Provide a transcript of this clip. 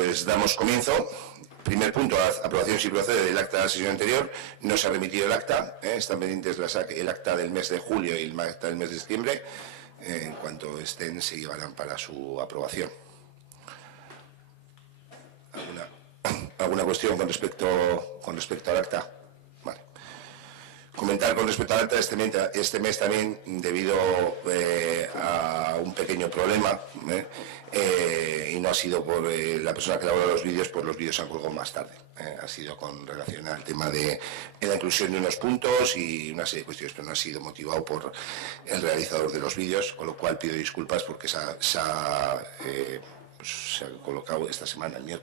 pues damos comienzo. Primer punto, aprobación si procede del acta de la sesión anterior. No se ha remitido el acta, están pendientes el acta del mes de julio y el acta del mes de septiembre. En cuanto estén, se llevarán para su aprobación. ¿Alguna cuestión con respecto al acta? Vale. Comentar con respecto al acta este mes también, debido a un pequeño problema, y no ha sido por la persona que elabora los vídeos, pues los vídeos se han colgado más tarde. Ha sido con relación al tema de la inclusión de unos puntos y una serie de cuestiones, pero no ha sido motivado por el realizador de los vídeos, con lo cual pido disculpas porque se ha colocado esta semana, ayer,